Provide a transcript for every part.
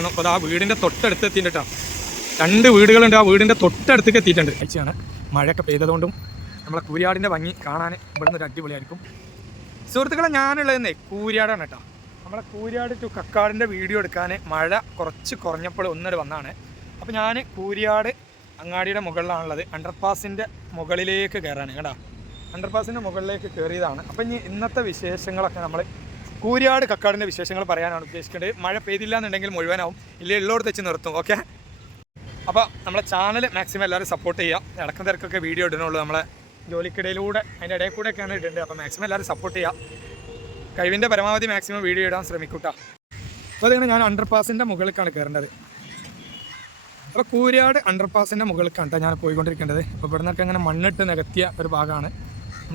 അപ്പോൾ ആ വീടിൻ്റെ തൊട്ടടുത്ത് എത്തിയിട്ടാ 2 വീടുകളുണ്ട്. ആ വീടിൻ്റെ തൊട്ടടുത്തേക്ക് എത്തിയിട്ടുണ്ട്. ആഴ്ചയാണ് മഴയൊക്കെ പെയ്തതുകൊണ്ടും നമ്മളെ കൂരിയാടിൻ്റെ ഭംഗി കാണാൻ ഇവിടുന്ന് ഒരു അടിപൊളിയായിരിക്കും. സുഹൃത്തുക്കളെ, ഞാനുള്ളതെന്നേ കൂരിയാടാണ് കേട്ടോ. നമ്മളെ കൂരിയാട് ടു കക്കാടിൻ്റെ വീഡിയോ എടുക്കാൻ മഴ കുറച്ച് കുറഞ്ഞപ്പോൾ ഒന്നര വന്നാണ്. അപ്പോൾ ഞാൻ കൂരിയാട് അങ്ങാടിയുടെ മുകളിലാണുള്ളത്. അണ്ടർപാസിൻ്റെ മുകളിലേക്ക് കയറാണ് കേട്ടോ. അണ്ടർപാസിൻ്റെ മുകളിലേക്ക് കയറിയതാണ്. അപ്പം ഇനി ഇന്നത്തെ വിശേഷങ്ങളൊക്കെ നമ്മൾ കൂരിയാട് കക്കാടിൻ്റെ വിശേഷങ്ങൾ പറയാനാണ് ഉദ്ദേശിക്കേണ്ടത്. മഴ പെയ്തില്ല എന്നുണ്ടെങ്കിൽ മുഴുവനാവും, ഇല്ലേ ഉള്ളോട് വെച്ച് നിർത്തും. ഓക്കെ, അപ്പോൾ നമ്മളെ ചാനൽ മാക്സിമം എല്ലാവരും സപ്പോർട്ട് ചെയ്യുക. ഇടക്കം തിരക്കൊക്കെ വീഡിയോ ഇടണുള്ളൂ. നമ്മളെ ജോലിക്കിടയിലൂടെ അതിൻ്റെ ഇടയിൽ കൂടെയൊക്കെയാണ് ഇടേണ്ടത്. അപ്പോൾ മാക്സിമം എല്ലാവരും സപ്പോർട്ട് ചെയ്യുക. കഴിവിൻ്റെ പരമാവധി മാക്സിമം വീഡിയോ ഇടാൻ ശ്രമിക്കൂട്ട. അപ്പോൾ അതിങ്ങനെ ഞാൻ അണ്ടർപാസിൻ്റെ മുകളിലേക്കാണ് കയറേണ്ടത്. അപ്പോൾ കൂരിയാട് അണ്ടർപാസിൻ്റെ മുകളിലേക്കാണ് ഞാൻ പോയിക്കൊണ്ടിരിക്കേണ്ടത്. അപ്പോൾ ഇവിടെ നിന്നൊക്കെ ഇങ്ങനെ മണ്ണിട്ട് നികത്തിയ ഒരു ഭാഗമാണ്.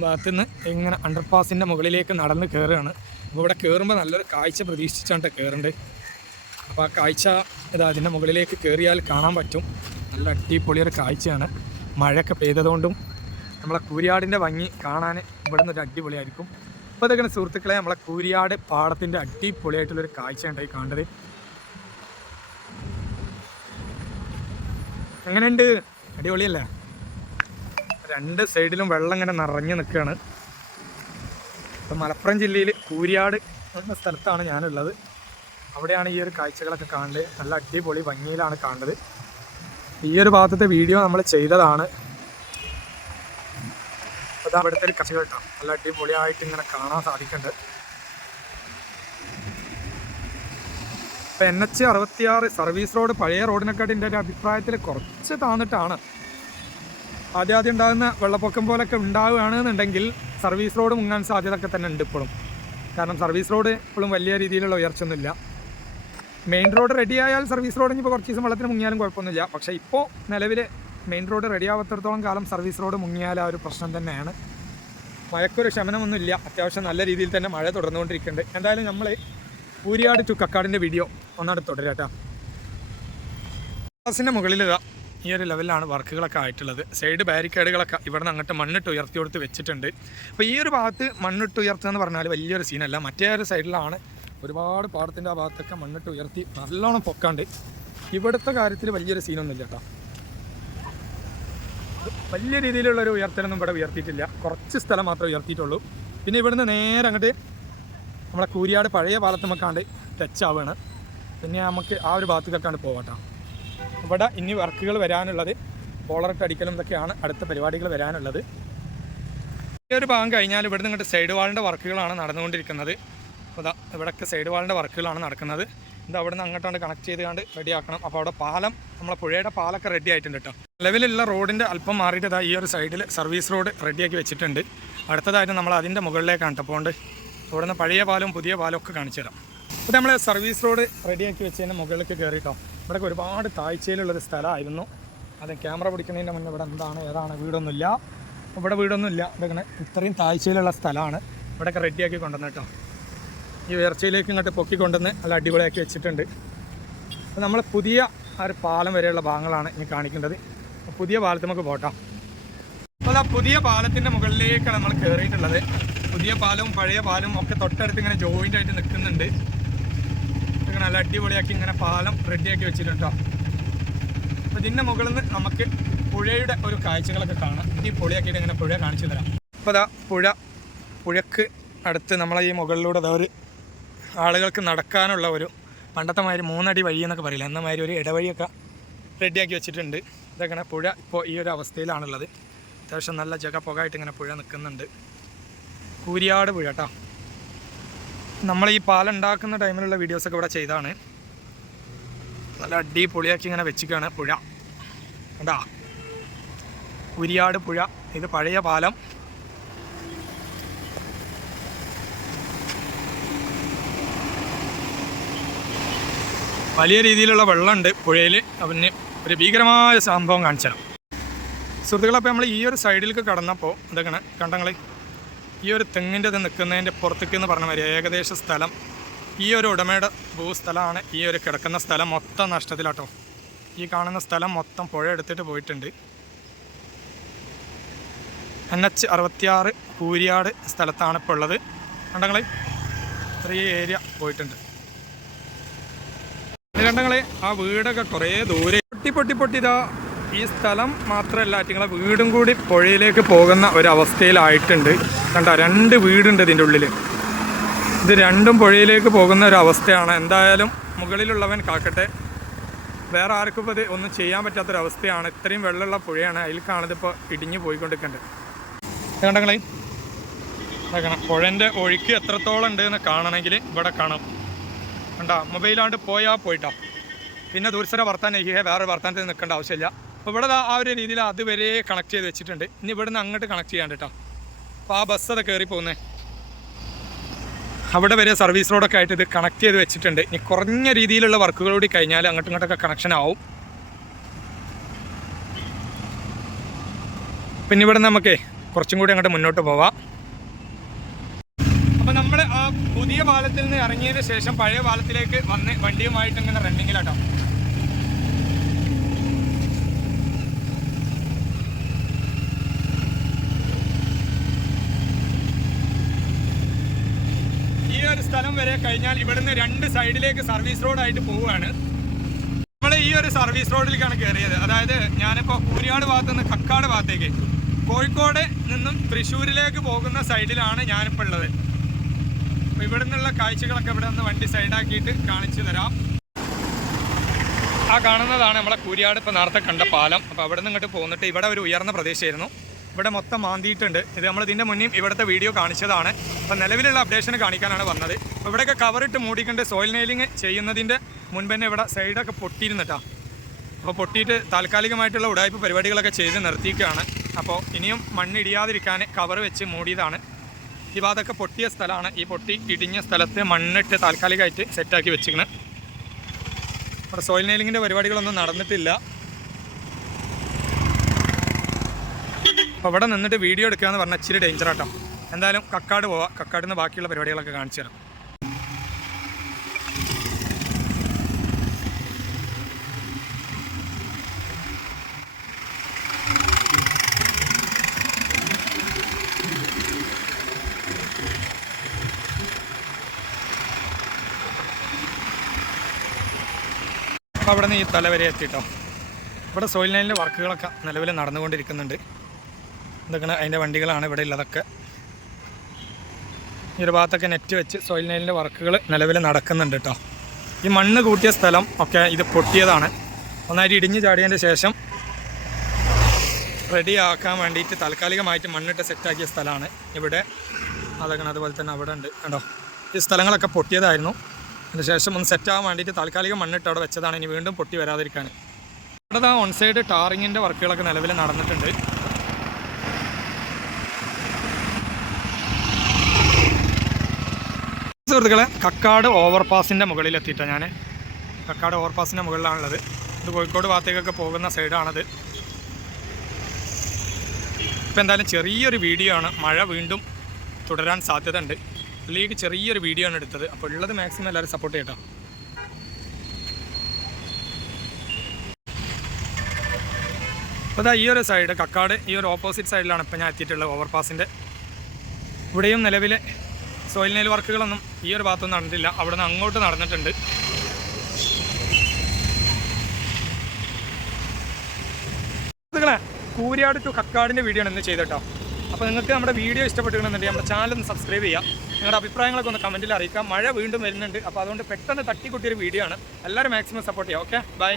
ഭാഗത്തുനിന്ന് ഇങ്ങനെ അണ്ടർപാസിൻ്റെ മുകളിലേക്ക് നടന്ന് കയറുകയാണ്. അപ്പോൾ ഇവിടെ കയറുമ്പോൾ നല്ലൊരു കാഴ്ച പ്രതീക്ഷിച്ചാണ് കയറേണ്ടത്. അപ്പോൾ ആ കാഴ്ച അതിൻ്റെ മുകളിലേക്ക് കയറിയാൽ കാണാൻ പറ്റും. നല്ല അടിപൊളിയൊരു കാഴ്ചയാണ്. മഴയൊക്കെ പെയ്തതുകൊണ്ടും നമ്മളെ കൂരിയാടിൻ്റെ ഭംഗി കാണാൻ ഇവിടെ നിന്നൊരു അടിപൊളിയായിരിക്കും. അപ്പോൾ അതൊക്കെ സുഹൃത്തുക്കളെ, നമ്മളെ കൂരിയാട് പാടത്തിൻ്റെ അടിപൊളിയായിട്ടുള്ളൊരു കാഴ്ച ഉണ്ടായി കാണേണ്ടത്. എങ്ങനെയുണ്ട്? അടിപൊളിയല്ലേ? 2 സൈഡിലും വെള്ളം ഇങ്ങനെ നിറഞ്ഞു നിൽക്കുകയാണ്. ഇപ്പം മലപ്പുറം ജില്ലയിൽ കൂരിയാട് എന്ന സ്ഥലത്താണ് ഞാനുള്ളത്. അവിടെയാണ് ഈ ഒരു കാഴ്ചകളൊക്കെ കാണേണ്ടത്. നല്ല അടിപൊളി ഭംഗിയിലാണ് കാണേണ്ടത്. ഈ ഒരു ഭാഗത്തെ വീഡിയോ നമ്മൾ ചെയ്തതാണ്. അതാ ഇവിടുത്തെ ഒരു കാഴ്ചകൾ കേട്ടോ. നല്ല അടിപൊളിയായിട്ട് ഇങ്ങനെ കാണാൻ സാധിക്കുന്നുണ്ട്. ഇപ്പം NH 66 സർവീസ് റോഡ് പഴയ റോഡിനെക്കാട്ടി എൻ്റെ ഒരു അഭിപ്രായത്തിൽ കുറച്ച് താന്നിട്ടാണ്. ആദ്യം ഉണ്ടാകുന്ന വെള്ളപ്പൊക്കം പോലൊക്കെ ഉണ്ടാവുകയാണെന്നുണ്ടെങ്കിൽ സർവീസ് റോഡ് മുങ്ങാൻ സാധ്യതയൊക്കെ തന്നെ ഉണ്ട് ഇപ്പോഴും. കാരണം സർവീസ് റോഡ് ഇപ്പോഴും വലിയ രീതിയിലുള്ള ഉയർച്ചയൊന്നുമില്ല. മെയിൻ റോഡ് റെഡിയായാൽ സർവീസ് റോഡ് ഇപ്പോൾ കുറച്ച് ദിവസം വെള്ളത്തിന് മുങ്ങിയാലും കുഴപ്പമൊന്നുമില്ല. പക്ഷേ ഇപ്പോൾ നിലവിൽ മെയിൻ റോഡ് റെഡി ആവാത്തിടത്തോളം കാലം സർവീസ് റോഡ് മുങ്ങിയാൽ ആ ഒരു പ്രശ്നം തന്നെയാണ്. മഴക്കൊരു ശമനമൊന്നുമില്ല. അത്യാവശ്യം നല്ല രീതിയിൽ തന്നെ മഴ തുടർന്നുകൊണ്ടിരിക്കുന്നുണ്ട്. എന്തായാലും നമ്മൾ കൂരിയാട് ടു കക്കാടിൻ്റെ വീഡിയോ ഒന്നാട് തുടരാം കേട്ടോ. ബസ്സിൻ്റെ മുകളിലിതാ ഈ ഒരു ലെവലിലാണ് വർക്കുകളൊക്കെ ആയിട്ടുള്ളത്. സൈഡ് ബാരിക്കേഡുകളൊക്കെ ഇവിടെ നിന്ന് അങ്ങോട്ട് മണ്ണിട്ട് ഉയർത്തി കൊടുത്ത് വെച്ചിട്ടുണ്ട്. അപ്പോൾ ഈ ഒരു ഭാഗത്ത് മണ്ണിട്ട് ഉയർത്തുക എന്ന് പറഞ്ഞാൽ വലിയൊരു സീനല്ല. മറ്റേ ഒരു സൈഡിലാണ് ഒരുപാട് പാടത്തിൻ്റെ ആ ഭാഗത്തൊക്കെ മണ്ണിട്ട് ഉയർത്തി നല്ലോണം പൊക്കാണ്ട്. ഇവിടുത്തെ കാര്യത്തിൽ വലിയൊരു സീനൊന്നുമില്ല കേട്ടോ. വലിയ രീതിയിലുള്ളൊരു ഉയർത്തലൊന്നും ഇവിടെ ഉയർത്തിയിട്ടില്ല. കുറച്ച് സ്ഥലം മാത്രമേ ഉയർത്തിയിട്ടുള്ളൂ. പിന്നെ ഇവിടുന്ന് നേരെ അങ്ങോട്ട് നമ്മളെ കൂരിയാട് പഴയ പാലത്തുമൊക്കെയാണ്ട് ടച്ച് ആവുകയാണ്. പിന്നെ നമുക്ക് ആ ഒരു ഭാഗത്തേക്കൊക്കെയാണ് പോകട്ടോ. ഇവിടെ ഇനി വർക്കുകൾ വരാനുള്ളത് പോളറിട്ട് അടിക്കലും ഇതൊക്കെയാണ് അടുത്ത പരിപാടികൾ വരാനുള്ളത്. ഈ ഒരു ഭാഗം കഴിഞ്ഞാൽ ഇവിടുന്ന് ഇങ്ങോട്ട് സൈഡ് വാളിൻ്റെ വർക്കുകളാണ് നടന്നുകൊണ്ടിരിക്കുന്നത്. അപ്പോൾ ഇതാ ഇവിടെയൊക്കെ സൈഡ് വാളിൻ്റെ വർക്കുകളാണ് നടക്കുന്നത്. ഇത് അവിടെ നിന്ന് അങ്ങോട്ടാണ് കണക്ട് ചെയ്തുകൊണ്ട് റെഡിയാക്കണം. അപ്പോൾ അവിടെ പാലം, നമ്മളെ പുഴയുടെ പാലമൊക്കെ റെഡി ആയിട്ടുണ്ട് കേട്ടോ. നിലവിലുള്ള റോഡിൻ്റെ അല്പം മാറിയിട്ട് ഈ ഒരു സൈഡിൽ സർവീസ് റോഡ് റെഡിയാക്കി വെച്ചിട്ടുണ്ട്. അടുത്തതായിട്ട് നമ്മൾ അതിൻ്റെ മുകളിലേക്കാണ് കേട്ടോ പോകേണ്ടത്. അവിടെ നിന്ന് പഴയ പാലവും പുതിയ പാലവും ഒക്കെ കാണിച്ചു തരാം. അപ്പോൾ നമ്മൾ സർവീസ് റോഡ് റെഡിയാക്കി വെച്ചതിൻ്റെ മുകളിലേക്ക് കയറിയിട്ടോ. ഇവിടെ ഒരുപാട് താഴ്ചയിലുള്ളൊരു സ്ഥലമായിരുന്നു. അത് ക്യാമറ പിടിക്കുന്നതിൻ്റെ മുന്നേ ഇവിടെ എന്താണ് ഏതാണ് വീടൊന്നുമില്ല. ഇവിടെ വീടൊന്നുമില്ല. ഇതൊക്കെ ഇത്രയും താഴ്ചയിലുള്ള സ്ഥലമാണ്. ഇവിടെയൊക്കെ റെഡിയാക്കി കൊണ്ടുവന്ന് കേട്ടോ. ഈ ഉയർച്ചയിലേക്ക് ഇങ്ങോട്ട് പൊക്കിക്കൊണ്ടുവന്ന് നല്ല അടിപൊളിയാക്കി വെച്ചിട്ടുണ്ട്. അപ്പോൾ നമ്മൾ പുതിയ ആ ഒരു പാലം വരെയുള്ള ഭാഗങ്ങളാണ് ഇനി കാണിക്കേണ്ടത്. പുതിയ പാലത്ത് നമുക്ക് പോട്ടാം. അപ്പോൾ ആ പുതിയ പാലത്തിൻ്റെ മുകളിലേക്കാണ് നമ്മൾ കയറിയിട്ടുള്ളത്. പുതിയ പാലവും പഴയ പാലവും ഒക്കെ തൊട്ടടുത്ത് ഇങ്ങനെ ജോയിൻ്റ് ആയിട്ട് നിൽക്കുന്നുണ്ട്. ഇതൊക്കെ നല്ല അടിപൊളിയാക്കി ഇങ്ങനെ പാലം റെഡിയാക്കി വെച്ചിട്ടുണ്ടോ. അപ്പോൾ ഇതിൻ്റെ മുകളിൽ നിന്ന് നമുക്ക് പുഴയുടെ ഒരു കാഴ്ചകളൊക്കെ കാണാം. ഈ പൊളിയാക്കിയിട്ട് ഇങ്ങനെ പുഴ കാണിച്ചു തരാം. അപ്പോൾ അതാ പുഴക്ക് അടുത്ത് നമ്മളെ ഈ മുകളിലൂടെ ഒരു ആളുകൾക്ക് നടക്കാനുള്ള ഒരു പണ്ടത്തെ മാതിരി 3 അടി വഴി എന്നൊക്കെ പറയില്ല, എന്ന മാതിരി ഒരു ഇടവഴിയൊക്കെ റെഡിയാക്കി വെച്ചിട്ടുണ്ട്. ഇതൊക്കെ പുഴ ഇപ്പോൾ ഈ ഒരു അവസ്ഥയിലാണുള്ളത്. അത്യാവശ്യം നല്ല ജഗപ്പുകയായിട്ട് ഇങ്ങനെ പുഴ നിൽക്കുന്നുണ്ട്. കൂരിയാട് പുഴ കേട്ടോ. നമ്മൾ ഈ പാലം ഉണ്ടാക്കുന്ന ടൈമിലുള്ള വീഡിയോസൊക്കെ ഇവിടെ ചെയ്താണ്. നല്ല അടിപൊളിയാക്കി ഇങ്ങനെ വെച്ചിരിക്കുകയാണ് പുഴ കണ്ടാ. കൂരിയാട് പുഴ, ഇത് പഴയ പാലം. വലിയ രീതിയിലുള്ള വെള്ളമുണ്ട് പുഴയിൽ. പിന്നെ ഒരു ഭീകരമായ സംഭവം കാണിച്ചു തരാം സുഹൃത്തുക്കളെ. അപ്പോൾ നമ്മൾ ഈ ഒരു സൈഡിലേക്ക് കടന്നപ്പോൾ ഇതൊക്കെ കണ്ടങ്ങൾ ഈ ഒരു തെങ്ങിൻ്റെ ഇത് നിൽക്കുന്നതിൻ്റെ പുറത്തേക്ക് എന്ന് പറഞ്ഞ മാതിരി ഏകദേശ സ്ഥലം ഈ ഒരു ഉടമയുടെ ഭൂസ്ഥലമാണ്. ഈ ഒരു കിടക്കുന്ന സ്ഥലം മൊത്തം നഷ്ടത്തിലാട്ടോ. ഈ കാണുന്ന സ്ഥലം മൊത്തം പുഴ എടുത്തിട്ട് പോയിട്ടുണ്ട്. NH 66 കൂരിയാട് സ്ഥലത്താണ് ഇപ്പോൾ ഉള്ളത്. കണ്ടങ്ങൾ ചെറിയ ഏരിയ പോയിട്ടുണ്ട്. കണ്ടങ്ങളെ ആ വീടൊക്കെ കുറേ ദൂരെ പൊട്ടി ഈ സ്ഥലം മാത്രമല്ല നിങ്ങളെ വീടും കൂടി പുഴയിലേക്ക് പോകുന്ന ഒരവസ്ഥയിലായിട്ടുണ്ട്. കണ്ട 2 വീടുണ്ട് ഇതിൻ്റെ ഉള്ളിൽ. ഇത് രണ്ടും പുഴയിലേക്ക് പോകുന്ന ഒരവസ്ഥയാണ്. എന്തായാലും മുകളിലുള്ളവൻ കാക്കട്ടെ, വേറെ ആർക്കും ഇപ്പോൾ ഇത് ഒന്നും ചെയ്യാൻ പറ്റാത്തൊരവസ്ഥയാണ്. ഇത്രയും വെള്ളമുള്ള പുഴയാണ്, അതിൽ കാണുന്നതിപ്പോൾ ഇടിഞ്ഞു പോയിക്കൊണ്ടിരിക്കുന്നുണ്ട്. കണ്ടങ്ങളെ കാണാം പുഴൻ്റെ ഒഴുക്ക് എത്രത്തോളം ഉണ്ട് എന്ന് കാണണമെങ്കിൽ ഇവിടെ കാണാം. കണ്ടാ മൊബൈലാണ്ട് പോയിട്ടാ പിന്നെ ദൂരസ്ഥര വർത്താനേക്ക് വേറെ വർത്താനത്തിൽ നിൽക്കേണ്ട ആവശ്യമില്ല. അപ്പോൾ ഇവിടെ ആ ഒരു രീതിയിൽ അതുവരെ കണക്ട് ചെയ്ത് വെച്ചിട്ടുണ്ട്. ഇനി ഇവിടെ നിന്ന് അങ്ങോട്ട് കണക്ട് ചെയ്യാണ്ട് കേട്ടോ. അപ്പോൾ ആ ബസ് അത് കയറി പോകുന്നത് അവിടെ വരെ സർവീസ് റോഡൊക്കെ ആയിട്ട് ഇത് കണക്ട് ചെയ്ത് വെച്ചിട്ടുണ്ട്. ഇനി കുറഞ്ഞ രീതിയിലുള്ള വർക്കുകൾ കൂടി കഴിഞ്ഞാൽ അങ്ങോട്ടും ഇങ്ങോട്ടൊക്കെ കണക്ഷൻ ആവും. പിന്നെ ഇവിടെ നമുക്ക് കുറച്ചും കൂടി അങ്ങോട്ട് മുന്നോട്ട് പോവാം. അപ്പോൾ നമ്മൾ ആ പുതിയ പാലത്തിൽ നിന്ന് ഇറങ്ങിയതിന് ശേഷം പഴയ പാലത്തിലേക്ക് വന്ന് വണ്ടിയുമായിട്ട് ഇങ്ങനെ റണ്ണിങ്ങിലാട്ടോ. ഈ ഒരു സ്ഥലം വരെ കഴിഞ്ഞാൽ ഇവിടുന്ന് 2 സൈഡിലേക്ക് സർവീസ് റോഡായിട്ട് പോവുകയാണ്. നമ്മൾ ഈ ഒരു സർവീസ് റോഡിലേക്കാണ് കയറിയത്. അതായത് ഞാനിപ്പോൾ കൂരിയാട് ഭാഗത്ത് നിന്ന് കക്കാട് ഭാഗത്തേക്ക് കോഴിക്കോട് നിന്നും തൃശ്ശൂരിലേക്ക് പോകുന്ന സൈഡിലാണ് ഞാനിപ്പോൾ ഉള്ളത്. അപ്പോൾ ഇവിടെ നിന്നുള്ള കാഴ്ചകളൊക്കെ ഇവിടെ നിന്ന് വണ്ടി സൈഡാക്കിയിട്ട് കാണിച്ചു തരാം. ആ കാണുന്നതാണ് നമ്മളെ കൂരിയാട് ഇപ്പോൾ നേരത്തെ കണ്ട പാലം. അപ്പോൾ അവിടെ നിന്ന് ഇങ്ങോട്ട് പോന്നിട്ട് ഇവിടെ ഒരു ഉയർന്ന പ്രദേശമായിരുന്നു. ഇവിടെ മൊത്തം മാന്തിയിട്ടുണ്ട്. ഇത് നമ്മൾ ഇതിൻ്റെ മുന്നേ ഇവിടുത്തെ വീഡിയോ കാണിച്ചതാണ്. അപ്പോൾ നിലവിലുള്ള അപ്ഡേഷന് കാണിക്കാനാണ് വന്നത്. അപ്പോൾ ഇവിടെയൊക്കെ കവറിട്ട് മൂടിക്കൊണ്ട് സോയിൽ നെയിലിങ് ചെയ്യുന്നതിൻ്റെ മുൻപ് തന്നെ ഇവിടെ സൈഡൊക്കെ പൊട്ടിയിരുന്നിട്ടാണ്. അപ്പോൾ പൊട്ടിയിട്ട് താൽക്കാലികമായിട്ടുള്ള ഉടായ്പ പരിപാടികളൊക്കെ ചെയ്ത് നിർത്തിയിരിക്കുകയാണ്. അപ്പോൾ ഇനിയും മണ്ണിടിയാതിരിക്കാൻ കവർ വെച്ച് മൂടിയതാണ്. ഈ ഭാഗത്തൊക്കെ പൊട്ടിയ സ്ഥലമാണ്. ഈ പൊട്ടി ഇടിഞ്ഞ സ്ഥലത്ത് മണ്ണിട്ട് താൽക്കാലികമായിട്ട് സെറ്റാക്കി വെച്ചിരിക്കുന്നത്. അവിടെ സോയിൽ നെയിലിങ്ങിൻ്റെ പരിപാടികളൊന്നും നടന്നിട്ടില്ല. അപ്പോൾ ഇവിടെ നിന്നിട്ട് വീഡിയോ എടുക്കുക എന്ന് പറഞ്ഞാൽ ഇച്ചിരി ഡേഞ്ചറാട്ടോ. എന്തായാലും കക്കാട് പോവാം. കക്കാട് നിന്ന് ബാക്കിയുള്ള പരിപാടികളൊക്കെ കാണിച്ചു തരാം. അപ്പോൾ അവിടെ നിന്ന് ഈ തല വരെ എത്തിയിട്ടോ. ഇവിടെ സോയിൽ നെയിലിൻ്റെ വർക്കുകളൊക്കെ നിലവിൽ നടന്നുകൊണ്ടിരിക്കുന്നുണ്ട്. ഇതൊക്കെ അതിൻ്റെ വണ്ടികളാണ് ഇവിടെ ഉള്ളതൊക്കെ. ഈ ഒരു ഭാഗത്തൊക്കെ നെറ്റ് വെച്ച് സോയിൽ നെയിലിൻ്റെ വർക്കുകൾ നിലവിൽ നടക്കുന്നുണ്ട് കേട്ടോ. ഈ മണ്ണ് കൂട്ടിയ സ്ഥലം ഒക്കെ ഇത് പൊട്ടിയതാണ്. ഒന്നായിട്ട് ഇടിഞ്ഞ് ചാടിയതിൻ്റെ ശേഷം റെഡിയാക്കാൻ വേണ്ടിയിട്ട് താൽക്കാലികമായിട്ട് മണ്ണിട്ട് സെറ്റാക്കിയ സ്ഥലമാണ് ഇവിടെ. അതൊക്കെ അതുപോലെ തന്നെ അവിടെ ഉണ്ട് കേട്ടോ. ഈ സ്ഥലങ്ങളൊക്കെ പൊട്ടിയതായിരുന്നു. അതിന് ശേഷം ഒന്ന് സെറ്റാകാൻ വേണ്ടിയിട്ട് താൽക്കാലിക മണ്ണിട്ട് അവിടെ വെച്ചതാണ്. ഇനി വീണ്ടും പൊട്ടി വരാതിരിക്കാൻ. ഇവിടെ ഓൺ സൈഡ് ടാറിങ്ങിൻ്റെ വർക്കുകളൊക്കെ നിലവിൽ നടന്നിട്ടുണ്ട്. സുഹൃത്തുക്കളെ കക്കാട് ഓവർപാസിൻ്റെ മുകളിലെത്തിയിട്ടാണ് ഞാൻ. കക്കാട് ഓവർപാസിൻ്റെ മുകളിലാണുള്ളത്. ഇത് കോഴിക്കോട് ഭാഗത്തേക്കൊക്കെ പോകുന്ന സൈഡാണത്. ഇപ്പോൾ എന്തായാലും ചെറിയൊരു വീഡിയോ ആണ്. മഴ വീണ്ടും തുടരാൻ സാധ്യത ഉണ്ട്. അല്ലെങ്കിൽ ചെറിയൊരു വീഡിയോ ആണ് എടുത്തത്. അപ്പോൾ ഉള്ളത് മാക്സിമം എല്ലാവരും സപ്പോർട്ട് ചെയ്യട്ടോ. അപ്പോൾ അതാ ഈ ഒരു സൈഡ് കക്കാട് ഈ ഒരു ഓപ്പോസിറ്റ് സൈഡിലാണ് ഇപ്പോൾ ഞാൻ എത്തിയിട്ടുള്ളത് ഓവർപാസിൻ്റെ. ഇവിടെയും നിലവിൽ സോയിൽ നെയിൽ വർക്കുകളൊന്നും ഈ ഒരു ഭാഗത്തൊന്നും നടന്നിട്ടില്ല. അവിടെ നിന്ന് അങ്ങോട്ട് നടന്നിട്ടുണ്ട്. കൂരിയാട് ടു കക്കാടിൻ്റെ വീഡിയോ ആണ് ഇന്ന് ചെയ്തിട്ടോ. അപ്പോൾ നിങ്ങൾക്ക് നമ്മുടെ വീഡിയോ ഇഷ്ടപ്പെട്ടിട്ടുണ്ടെന്നുണ്ടെങ്കിൽ നമ്മുടെ ചാനൽ ഒന്ന് സബ്സ്ക്രൈബ് ചെയ്യുക. നിങ്ങളുടെ അഭിപ്രായങ്ങളൊക്കെ ഒന്ന് കമൻറ്റിൽ അറിയിക്കാം. മഴ വീണ്ടും വരുന്നുണ്ട്. അപ്പോൾ അതുകൊണ്ട് പെട്ടെന്ന് തട്ടിക്കുട്ടിയൊരു വീഡിയോ ആണ്. എല്ലാവരും മാക്സിമം സപ്പോർട്ട് ചെയ്യുക. Okay, by.